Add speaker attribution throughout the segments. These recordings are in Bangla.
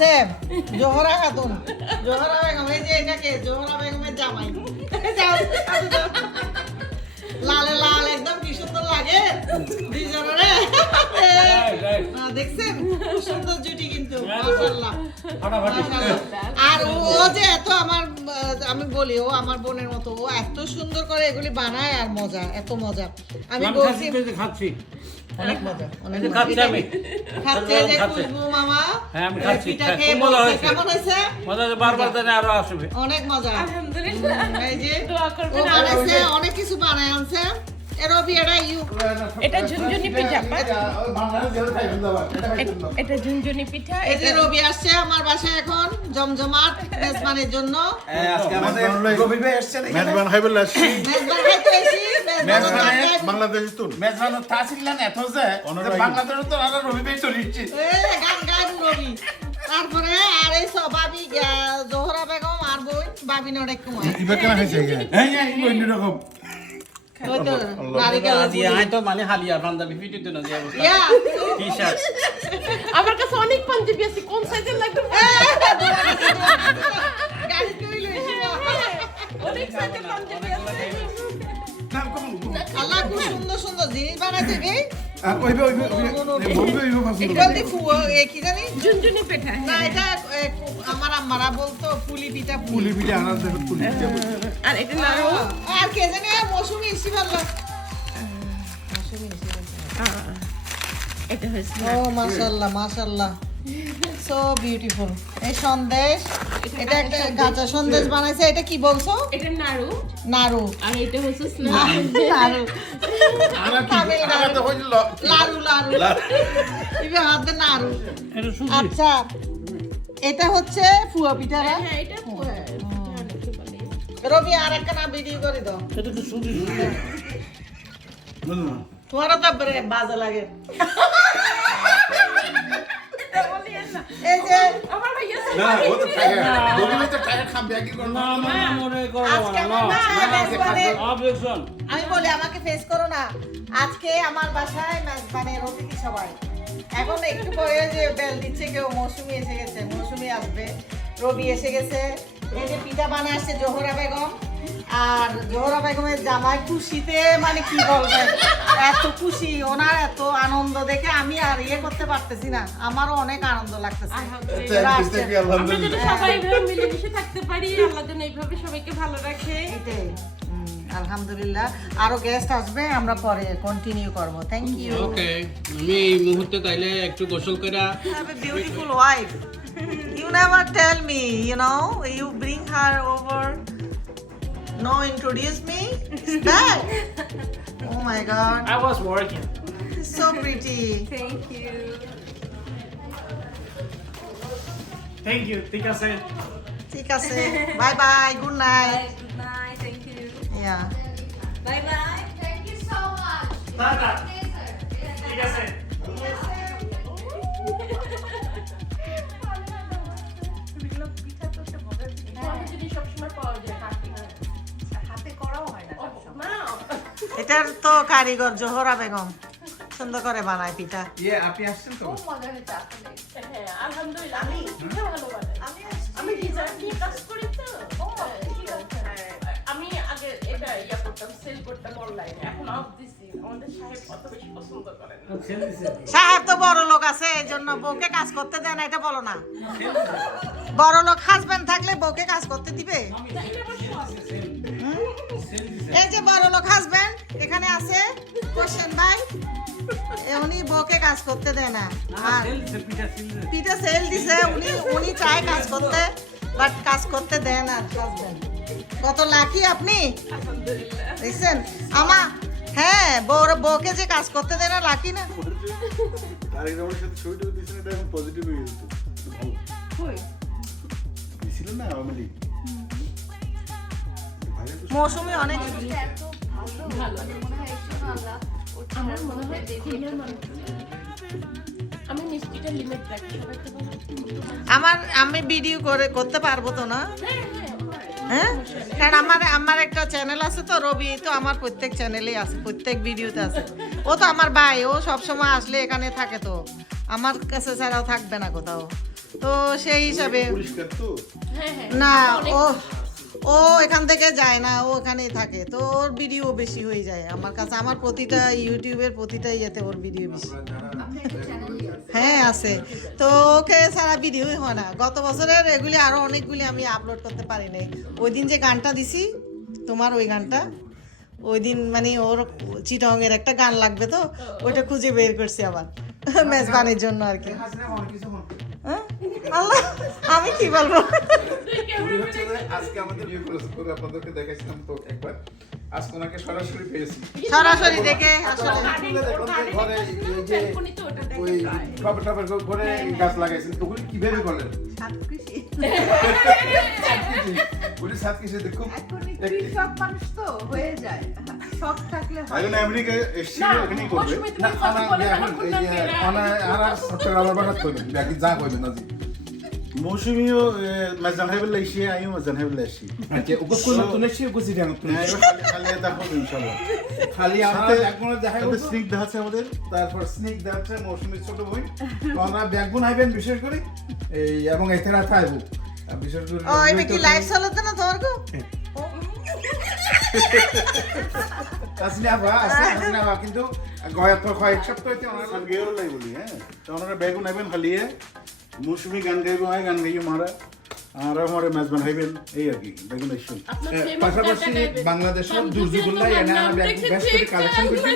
Speaker 1: আনছে জোহরা খাতুন জোহরা বেগম এই যে এটা কে? জোহরা বেগমের জামাই। লালে লাল একদম কি সুন্দর লাগে? দুইজনের? দেখছেন? সুন্দর জুটি কিন্তু মাশাআল্লাহ। আর ও যে এত আমার আমি বলি ও আমার বোনের মতো ও এত সুন্দর করে এগুলি বানায় আর মজা এত মজা। আমি
Speaker 2: আমি
Speaker 1: বলছি
Speaker 2: খাচ্ছি।
Speaker 1: অনেক মজা অনেক
Speaker 2: এই যে
Speaker 1: মজা।
Speaker 2: খাচ্ছি আমি।
Speaker 1: খাচ্ছে যে খুশবু মামা
Speaker 2: হ্যাঁ, আমি খাচ্ছি।
Speaker 1: পিঠা
Speaker 2: হ্যাঁ, হয়েছে।
Speaker 1: কেমন হয়েছে
Speaker 2: মজা বারবার জানে আরও আসবে
Speaker 1: অনেক মজা
Speaker 3: আলহামদুলিল্লাহ
Speaker 1: এই যে
Speaker 3: দোয়া করবেন
Speaker 1: বানাইছে অনেক কিছু বানায় আনছে
Speaker 3: এটা ঝুনঝুনি পিঠা?
Speaker 4: বাংলাদেশ এটা না
Speaker 3: ঝুনঝুনি পিঠা এটা
Speaker 1: রবি আসছে আমার বাসায় এখন জমজমাট মেজবানের জন্য।
Speaker 4: এসেছেন
Speaker 5: মেজবান খাইবে
Speaker 1: মেজবান খাইতে এসি
Speaker 5: বাংলাদেশ তো
Speaker 4: মেজবানো এত যে
Speaker 5: অনারা
Speaker 4: তো আলাদা রবি ভাই চলে এসেছে।
Speaker 1: গান গান রবি। তারপরে আর এই সব বাবি জোহরা বেগম আর বোন বাবি নড়েক কুমার।
Speaker 5: ইবে কেন খাইছে
Speaker 4: হ্যাঁ হ্যাঁ এই অন্য রকম
Speaker 3: আমার কাছে অনেক পাঞ্জাবি আছে কোন সাইজের লাগবে?
Speaker 1: গাড়ি কই লইছি
Speaker 3: অনেক সাইজের পাঞ্জাবি আছে।
Speaker 4: নাম
Speaker 1: আল্লাহ খুব সুন্দর সুন্দর জিনিস রে এ, আমার আম্মারা বলতো পুলি পিঠা
Speaker 4: পুলি
Speaker 1: পিঠা।
Speaker 4: পিঠে আনার পুলি পিঠে।
Speaker 3: আর এটা নাড়ু।
Speaker 1: আর কে জানি মৌসুমি ইসি ভালো মৌসুমি ইসি
Speaker 3: এটা হয়েছে
Speaker 1: ও মাশাআল্লাহ মাশাআল্লাহ। সো বিউটিফুল এই সন্দেশ এটা একটা গাঁচা সন্দেশ বানাইছে এটা কি বলছো?
Speaker 3: এটা নাড়ু।
Speaker 1: নাড়ু।
Speaker 3: আর এটা হচ্ছে
Speaker 1: নাড়ু। লাড়ু লাড়ু। ইবে হাতে আচ্ছা এটা হচ্ছে ফুয়া পিঠা
Speaker 3: হ্যাঁ এটা
Speaker 1: রবি আর একটা ভিডিও করে দাও।
Speaker 2: এটা তো সুজি সুজি
Speaker 1: তোমারও তো বড় বাজে লাগে।
Speaker 4: রবি কি
Speaker 1: আমি বলি আমাকে ফেস করো না। আজকে আমার বাসায় মানে রফিকি সবাই? এখন একটু পরে যে বেল দিচ্ছে কেউ মৌসুমি এসে গেছে মৌসুমি আসবে। রবি এসে গেছে এই যে পিঠা বানা জোহরা বেগম। আর জোহরা বেগমের জামাই খুশিতে মানে কি বলবে এত খুশি ওনার এত আনন্দ দেখে আমি আর ইয়ে করতে পারতেছি না। আমারও অনেক আনন্দ লাগতেছে।
Speaker 3: আমরা যেন সবাই মিলেমিশে থাকতে পারি আল্লাহ যেন এইভাবে সবাইকে ভালো রাখে।
Speaker 1: এটাই। আলহামদুলিল্লাহ আরও গেস্ট আসবে আমরা পরে কন্টিনিউ করব থ্যাংক ইউ
Speaker 2: ওকে আমি এই মুহূর্তে তাইলে একটু গোসল করে
Speaker 1: a beautiful wife. You never tell me, you know, you bring her over. No, introduce me. Is that? Oh my god,
Speaker 2: I was working
Speaker 1: so pretty.
Speaker 3: Thank you
Speaker 2: thank you ঠিক আছে
Speaker 1: ঠিক আছে bye bye good night yeah
Speaker 3: bye bye
Speaker 6: Thank you so much.
Speaker 2: Tata. ঠিক আছে
Speaker 6: হয়
Speaker 1: এটার তো কারিগর জোহরা বেগম। সুন্দর করে বানায় পিঠা।
Speaker 4: ইয়ে আপনি আসছেন তো?
Speaker 6: খুব মজা হয়েছে আসলে।
Speaker 3: হ্যাঁ আলহামদুলিল্লাহ। আমি পিঠা ভালো বানাই
Speaker 1: আমি
Speaker 3: আমি ডিজাইন নিয়ে কাজ করি সাহেব
Speaker 1: তো বড় লোক আছে, এই জন্য বউকে কাজ করতে দেয় না, এটা বলো না। বড় লোক হাজবেন্ড থাকলে বউকে কাজ করতে দিবে? এই যে বড় লোক হাজবেন্ড এখানে আছে কোশ্চেন ভাই। উনি বউকে কাজ করতে দেয় না। আর পিঠে সেল দিছে, উনি উনি চায় কাজ করতে বাট কাজ করতে দেয় না হাজবেন্ড কত লাকি আপনি? দেখছেন? আমা হ্যাঁ বউর বউকে যে কাজ করতে দেয় না লাকি না?
Speaker 5: হয়ে
Speaker 1: মৌসুমি অনেক
Speaker 6: হয়
Speaker 3: আমার হয় আমি মিষ্টিটা লিমিট রাখি।
Speaker 1: আমার আমি ভিডিও করে করতে পারব তো না?
Speaker 3: হ্যাঁ?
Speaker 1: কারণ আমার আমার একটা চ্যানেল আছে তো রবি তো আমার প্রত্যেক চ্যানেলেই আছে প্রত্যেক ভিডিওতে আছে। ও তো আমার ভাই ও সব সময় আসলে এখানে থাকে তো। আমার কাছে ছাড়াও থাকবে না কোথাও। তো সেই হিসাবে
Speaker 3: হ্যাঁ হ্যাঁ।
Speaker 1: না ও ও এখান থেকে যায় না ও ওখানেই থাকে। তো ওর ভিডিও বেশি হয়ে যায় আমার কাছে। আমার প্রতিটা ইউটিউবের প্রতিটা ইয়েতে ওর ভিডিও বেশি। হ্যাঁ আছে। তো ওকে সারা ভিডিওই হয় না। গত বছরের এগুলি আরও অনেকগুলি আমি আপলোড করতে পারি নাই ওই দিন যে গানটা দিছি তোমার ওই গানটা ওই দিন মানে ওর চিটং এর একটা গান লাগবে তো ওইটা খুঁজে বের করছি আবার। মেজবানের জন্য আর কি। হ্যাঁ? আল্লাহ আমি কি বলব?
Speaker 4: আজকে আমাদের ভিডিও করে আপনাদেরকে দেখাইছিলাম তো একবার। আজকে ওনাকে সরাসরি পেয়েছি।
Speaker 1: সরাসরি দেখে আসলে
Speaker 4: ঘরে যে
Speaker 3: ওটা
Speaker 4: ওই। টবে টবে ঘরে গাছ লাগাইছেন তো ওগুলি কীভাবে
Speaker 6: কৃষি
Speaker 4: ওগুলি সাত কৃষিতে খুব
Speaker 6: এখন কৃষক মানুষ তো হয়ে যায়। শখ থাকলে
Speaker 5: এখন আমেরিকা এসেছিল
Speaker 3: না,
Speaker 5: করবে।
Speaker 4: না আনা
Speaker 3: আমার
Speaker 4: এই
Speaker 3: কোথাও
Speaker 4: আনা আনা চট্টগ্রামের বাসাত কইবেন যা কইবেন না
Speaker 5: খালি
Speaker 4: আমরা
Speaker 5: স্নিক দেখাচ্ছে আমাদের
Speaker 4: তারপর স্নিক দেখাচ্ছে মৌসুমীর ছোট তো আমরা বিশেষ করে এই এবং বিশেষ করে
Speaker 1: ও এটা কি লাইভ চলতে না গো
Speaker 4: আবার কিন্তু গয়াত কয়েক সপ্তাহ হইতে
Speaker 5: লাই বলি হ্যাঁ তো ওনারা বেগুন আইবেন খালি মৌসুমী গান গাইবো আয় গান গাইব মারা আর আমারে ম্যাচ বানাইবেন এই আর কি
Speaker 4: দেখুন
Speaker 3: famous
Speaker 4: পাশাপাশি। বাংলাদেশের
Speaker 3: আমি
Speaker 4: দুর্যোগগুলো এনে আমরা বেশ করে কালেকশন করছি।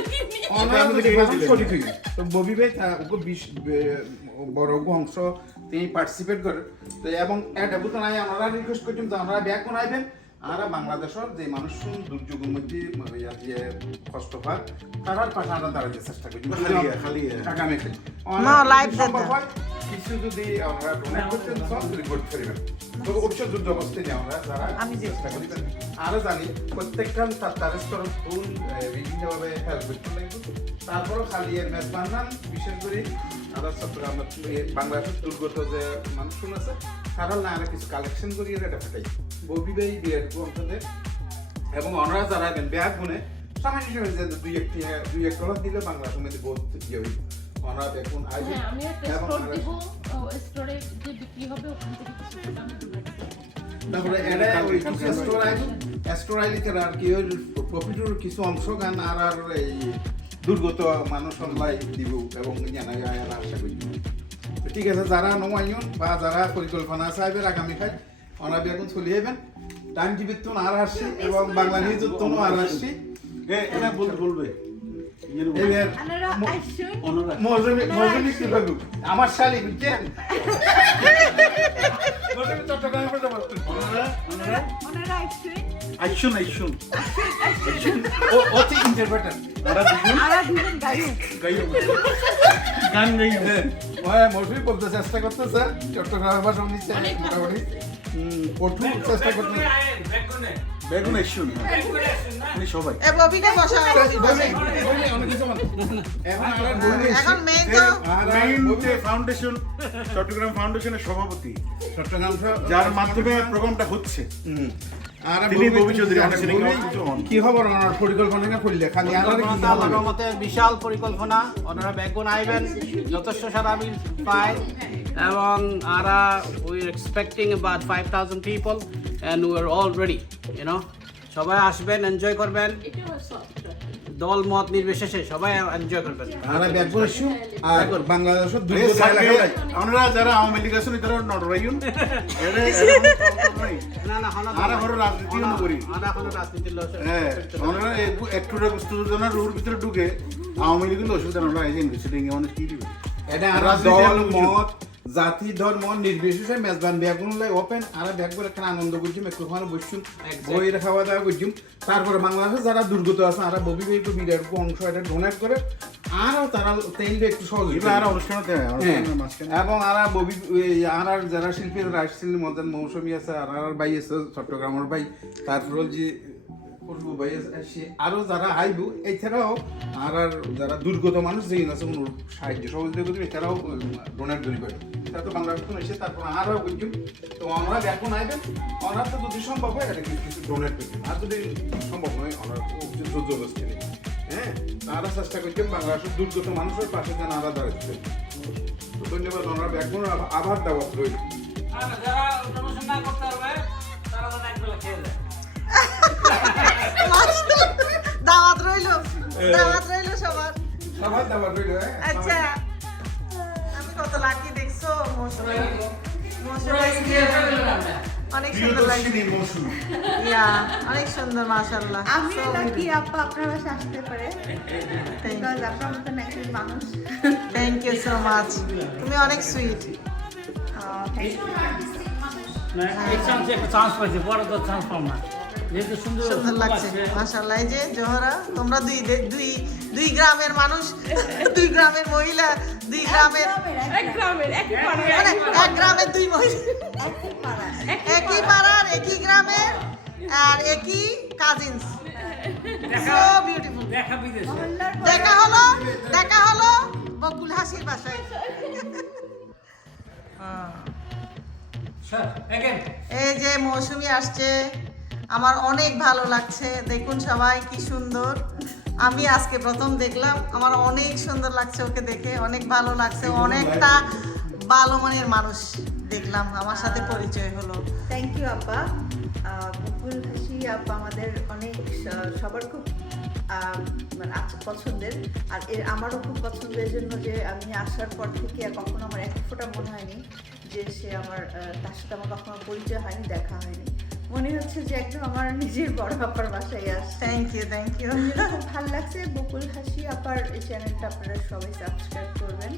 Speaker 4: ববি ভাই তা ওকে বিশ বড় অংশ তিনি পার্টিসিপেট করেন তো এবং এটা বুঝতে নাই আমরা রিকোয়েস্ট করছি তো আমরা ব্যাগ বানাইবেন। আর বাংলাদেশের যে মানুষ দুর্যোগের মধ্যে কষ্ট পায় তারার পাশে আমরা দাঁড়াতে চেষ্টা করছি
Speaker 5: খালি খালি
Speaker 4: আগামী কিছু যদি আমরা ডোনেট করতেন সব রিপোর্ট করিবেন তো অবশ্যই যুদ্ধ অবস্থায় যে আমরা যারা
Speaker 1: আমি
Speaker 4: চেষ্টা করিবেন আরও জানি প্রত্যেকটা তার তার স্তর ফুল বিভিন্নভাবে হেল্প করতে লাগবে। তারপরও খালি এর মেজবান নাম বিশেষ করে আরও চট্টগ্রাম বাংলাদেশের দুর্গত যে মানুষ আছে তারা না আমরা কিছু কালেকশন করিয়ে এটা ফাটাই ববিবাই দিয়ে অন্তদের এবং ওনারা যারা দেন ব্যাগ গুনে সামান্য সময় যে দুই একটি দুই এক ডলার দিলে বাংলা সমিতি বহুত ইয়ে হইব। ওনারা দেখুন আইবে
Speaker 3: হ্যাঁ, স্টোর যে বিক্রি হবে ওখান থেকে।
Speaker 4: তারপরে এটা ওই কিছু স্টোর আইব স্টোর আইলে তারা আর কি ওই প্রফিটের কিছু অংশ গান আর আর এই দুর্গত মানুষ লাই দিব এবং জানাই আয়ার আশা করি। ঠিক আছে যারা নমাইন বা যারা পরিকল্পনা আছে আগামী খাই ওনারা এখন চলে যাবেন। টাইম টিভির তো আর আসছি এবং বাংলা নিউজের তো আর আসছি।
Speaker 5: এ এরা বলবে।
Speaker 4: আমার শালি বুঝছেন
Speaker 5: আইসুন
Speaker 4: অতি ইন্টারপ্রেটার
Speaker 5: গান
Speaker 4: হ্যাঁ বলতে চেষ্টা করতেছে। চট্টগ্রামের ভাষা নিচ্ছে মোটামুটি। কঠোর চেষ্টা করতেছে
Speaker 5: বেগুন আইসুন উনি সবাই।
Speaker 1: এ ববিকে বসা বসি, বসি। এখন main তো-
Speaker 5: মেইন যে ফাউন্ডেশন চট্টগ্রাম ফাউন্ডেশনের সভাপতি
Speaker 4: চট্টগ্রাম
Speaker 5: যার মাধ্যমে প্রোগ্রামটা হচ্ছে।
Speaker 4: আর
Speaker 5: তিনি
Speaker 4: ববি
Speaker 5: চৌধুরী।
Speaker 4: কি খবর? ওনার পরিকল্পনা করলে খালি?
Speaker 7: আল্লাহর রহমতে বিশাল পরিকল্পনা। ওনারা বেগুন আইবেন যথেষ্ট সারা আমি পাই এবং আরা we are expecting about five thousand people and we are all ready you know সবাই আসবেন এনজয় করবেন। দল মত নির্বিশেষে সবাই এনজয় করবেন।
Speaker 4: আর ব্যাকবন ইস্যু আর
Speaker 5: সাথে
Speaker 4: এলাকায়
Speaker 5: যারা আওয়ামী লীগ আছেন তারা।
Speaker 7: না। না হলো
Speaker 5: হলো রাজনীতি মনে করি।
Speaker 7: আরা হলো রাজনীতির লোক
Speaker 5: হ্যাঁ আমরা একটু উত্তেজনা রুর ভিতরে ঢুকে আওয়ামী লীগের অসুবিধা আমরা এই যে ইনভেস্টিং মানে কি দিবে।
Speaker 4: এটা আর
Speaker 5: রাজনীতি
Speaker 4: দল মত জাতি ধর্ম নির্বিশেষে মেজবান ব্যাগুন লাই ওপেন আর ব্যাগগুলো একটা আনন্দ করছুম একটু ওখানে বসছুম বই খাওয়া দাওয়া করছুম। তারপরে বাংলাদেশে যারা দুর্গত আছে আর ববি ভাই একটু বিরাট অংশ এটা ডোনেট করে আরও তারা তেইলে একটু সহযোগিতা
Speaker 5: আর অনুষ্ঠানে
Speaker 4: হ্যাঁ, এবং আর ববি আর আর যারা শিল্পী রাজশিল্পী মদন মৌসুমী আছে আর আর ভাই আছে চট্টগ্রামের ভাই তারপর যে পূর্ব ভাই সে আরও যারা আইব, এছাড়াও আর আর যারা দুর্গত মানুষ যেই আছে, কোনো সাহায্য সহযোগিতা করবে এছাড়াও ডোনেট করিবে তারা তো বাংলাদেশ তো এসে তারপর আরও বুঝুম তো আমরা এখন আইবেন, ওনার তো যদি সম্ভব হয়, এটা কিছু ডোনেট করবেন আর যদি সম্ভব নয় ওনার অবস্থা নেই হ্যাঁ? তারা চেষ্টা করছেন বাংলাদেশের দুর্গত মানুষের পাশে যেন আলাদা দাঁড়াতে
Speaker 6: ধন্যবাদ ওনারা ব্যাকবোন আবার দাওয়াত রইল।
Speaker 2: যারা করতে পারবে, তারা একবেলা খেয়ে যায়
Speaker 1: দাওয়াত রইল। দাওয়াত রইল সবার।
Speaker 6: সবার দাওয়াত রইল হ্যাঁ?
Speaker 1: আচ্ছা। আমি কত লাকি দেখছ? মৌসুমী। অনেক সুন্দর ইয়া অনেক সুন্দর মাশাআল্লাহ।
Speaker 4: আমি নাকি আপা আপনার বাসায় আসতে পারে। বিকজ আপনার মতন একজন মানুষ।
Speaker 1: থ্যাংক ইউ সো মাচ তুমি অনেক সুইট
Speaker 2: চান্সে পাইছে বড় তো চান্স না। যেহেতু সুন্দর
Speaker 1: সুন্দর লাগছে। মাশাআল্লাহ যে জোহরা তোমরা দুই দুই দুই গ্রামের মানুষ দুই গ্রামের মহিলা দুই গ্রামের
Speaker 3: এক গ্রামের একই পাড়ার।
Speaker 1: মানে এক গ্রামের দুই মহিলা। একই পাড়ার। একই গ্রামের আর একই কাজিনস সো বিউটিফুল
Speaker 2: দেখা বিদেশে।
Speaker 1: দেখা হলো দেখা হলো বকুল হাসির বাসায়।
Speaker 2: স্যার এগেন
Speaker 1: এই যে মৌসুমি আসছে। আমার অনেক ভালো লাগছে। দেখুন সবাই, কি সুন্দর। আমি আজকে প্রথম দেখলাম, আমার অনেক সুন্দর লাগছে ওকে দেখে, অনেক ভালো লাগছে। অনেকটা ভালো মানের মানুষ দেখলাম, আমার সাথে পরিচয় হলো।
Speaker 4: থ্যাংক ইউ আপা। বকুল হাসি আপা আমাদের অনেক সবার খুব মানে পছন্দের। আর এর আমারও খুব পছন্দের জন্য যে আমি আসার পর থেকে কখনো আমার এক ফোঁটা মনে হয়নি যে সে আমার তার সাথে আমার কখনো পরিচয় হয়নি, দেখা হয়নি। মনে হচ্ছে যে একদম আমার নিজের বড় আপার বাসায় আসছে
Speaker 1: থ্যাংক ইউ থ্যাংক ইউ
Speaker 4: খুব ভালো লাগছে বকুল হাসি আপার এই চ্যানেলটা আপনারা সবাই সাবস্ক্রাইব করবেন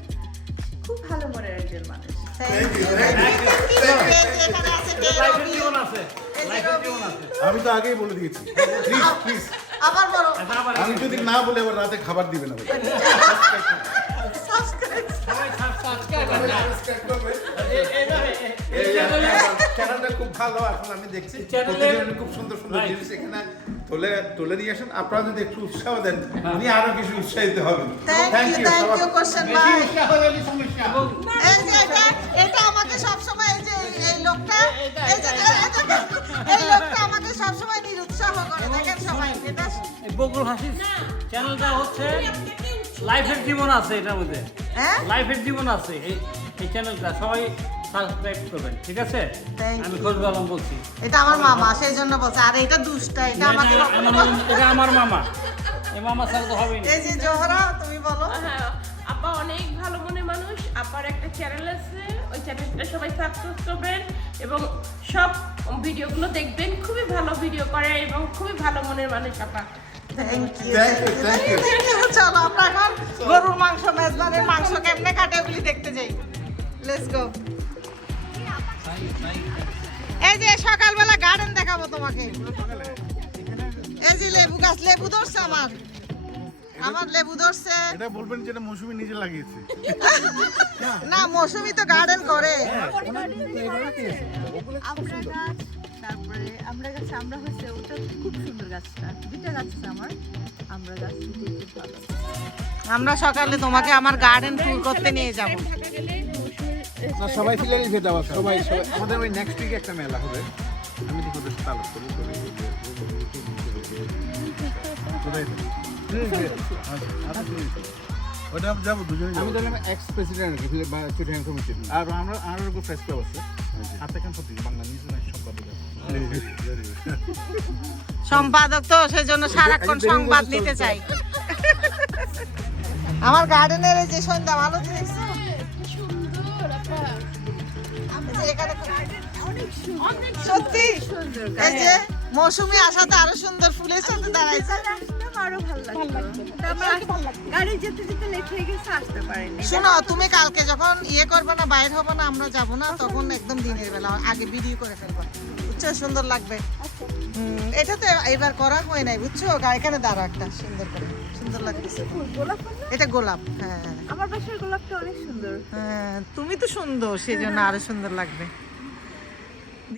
Speaker 4: খুব ভালো মনের একজন মানুষ
Speaker 5: আমি তো আগেই বলে দিয়েছি প্লিজ প্লিজ
Speaker 1: আবার বলো
Speaker 2: আচ্ছা,
Speaker 5: আমি যদি না বলে আবার রাতে খাবার দিবে না
Speaker 1: সাবস্ক্রাইব
Speaker 6: চ্যানেলটা খুব ভালো এখন আমি দেখছি। খুব সুন্দর সুন্দর জিনিস এখানে তুলে তুলে নিয়ে আসেন। আপনারা যদি একটু উৎসাহ দেন উনি আরও কিছু উৎসাহিত হবেন।
Speaker 1: Thank you thank you question ভাই
Speaker 2: উৎসাহ হলে সমস্যা।
Speaker 1: এই যে এটা এটা আমাকে সবসময় এই যে এই- লোকটা এই যে এই লোকটা আমাকে সবসময় নিরুৎসাহ করে দেখেন সবাই এটা
Speaker 2: বকুল হাসির চ্যানেলটা হচ্ছে লাইফের জীবন আছে এটার মধ্যে।
Speaker 1: হ্যাঁ?
Speaker 2: লাইফের জীবন আছে এই এই চ্যানেলটা সবাই সাবস্ক্রাইব করবেন ঠিক আছে? আমি আলম বলছি।
Speaker 1: এটা আমার মামা সেই জন্য বলছে আর এটা দুষ্টা এটা আমাকে
Speaker 2: এটা আমার- মামা। এই মামা ছাড়া তো হবেই
Speaker 1: এই যে জোহরা তুমি বলো।
Speaker 3: আপা অনেক ভালো মনের মানুষ। আপার একটা চ্যানেল আছে ওই চ্যানেলটা সবাই সাবস্ক্রাইব করবেন এবং সব ভিডিওগুলো দেখবেন। খুবই ভালো ভিডিও করে এবং খুবই ভালো মনের মানুষ আপা.
Speaker 1: চলো আমরা এখন গরুর মাংস মেজবানের মাংস কেমনে কাটে ওগুলি দেখতে যাই। লেটস গো এই যে সকালবেলা গার্ডেন দেখাবো তোমাকে। এই যে লেবু গাছ লেবু ধরছে আমার। আমার লেবু ধরছে।
Speaker 5: এটা বলবেন যেটা মৌসুমি নিজে লাগিয়েছে।
Speaker 1: না মৌসুমি তো গার্ডেন করে।
Speaker 4: আমরা তারপরে আমরা গাছ আমরা হচ্ছে ওটা খুব সুন্দর গাছটা। দুইটা গাছ আমার। আমরা গাছ দুটোই খুব ভালো।
Speaker 1: আমরা সকালে তোমাকে আমার গার্ডেন ট্যুর করতে নিয়ে যাব।
Speaker 6: না সবাই ফিলারি সবাই সবাই। আমাদের ওই নেক্সট উইকে একটা মেলা হবে। আমি দেখি ওদের সাথে আলাপ করি করি।
Speaker 5: তো? ওটা যাব দুজনে
Speaker 6: আমি ধরলাম এক্স প্রেসিডেন্ট আর কি বা চুটিহাং কমিটির আর আমরা আর ওরকম ফেস ক্লাব আছে। হাতে কান প্রতি বাংলা নিউজ সম্পাদক।
Speaker 1: সম্পাদক তো সেই জন্য সারাক্ষণ সংবাদ নিতে চাই। আমার গার্ডেনের যে সন্ধ্যা ভালো দেখছ? সত্যি? এই যে মৌসুমি আসাতে আরও সুন্দর ফুলের সাথে দাঁড়াইছে।
Speaker 4: আরও ভালো লাগতো গাড়ি যেতে যেতে লেট হয়ে গেছে আসতে পারিনি
Speaker 1: শোনো তুমি কালকে যখন ইয়ে করবে না বাইর হবে না আমরা যাব না তখন একদম দিনের বেলা আগে ভিডিও করে ফেলব। বুঝছ? সুন্দর লাগবে। এটা তো এবার করা হয় নাই বুঝছ? এখানে দাঁড়া একটা সুন্দর করে। লাগতেছে? এটা গোলাপ হ্যাঁ।
Speaker 4: আমার বাসার গোলাপটা অনেক সুন্দর।
Speaker 1: হ্যাঁ তুমি তো সুন্দর সেই জন্য আরও সুন্দর লাগবে।